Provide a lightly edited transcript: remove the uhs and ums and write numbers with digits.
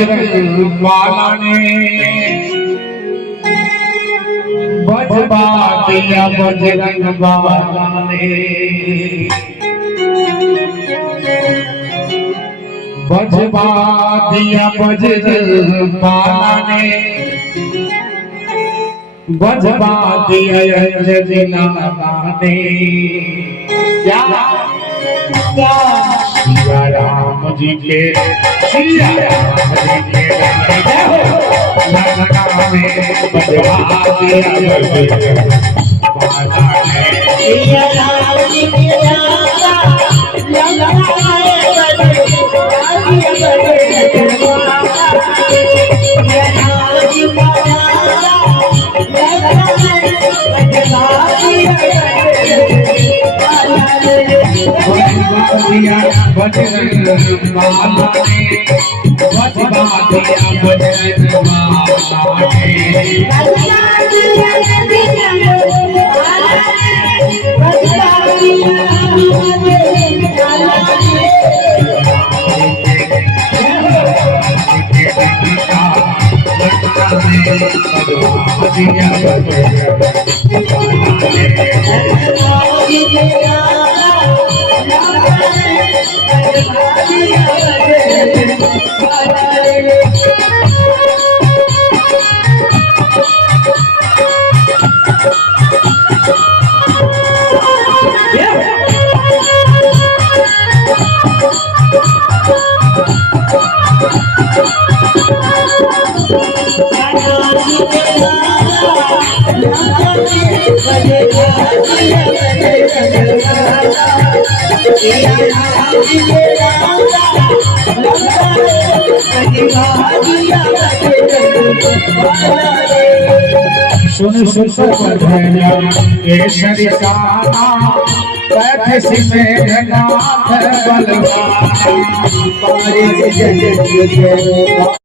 बजरंग बाला ने बजवा दिया बजरंग बाला ने बजवा दिया बजरंग बाला ने बजवा दिया अंजना ने क्या सिया राम जी के सिया राम जी के लंका में बजवा दिया बजरंग बाला ने सिया राम जी के लंका में बजरंग बाला ने बजवा दिया बजरंग बाला सुन सुन केसरी काना बैठ सिमेघनाथ बलवाना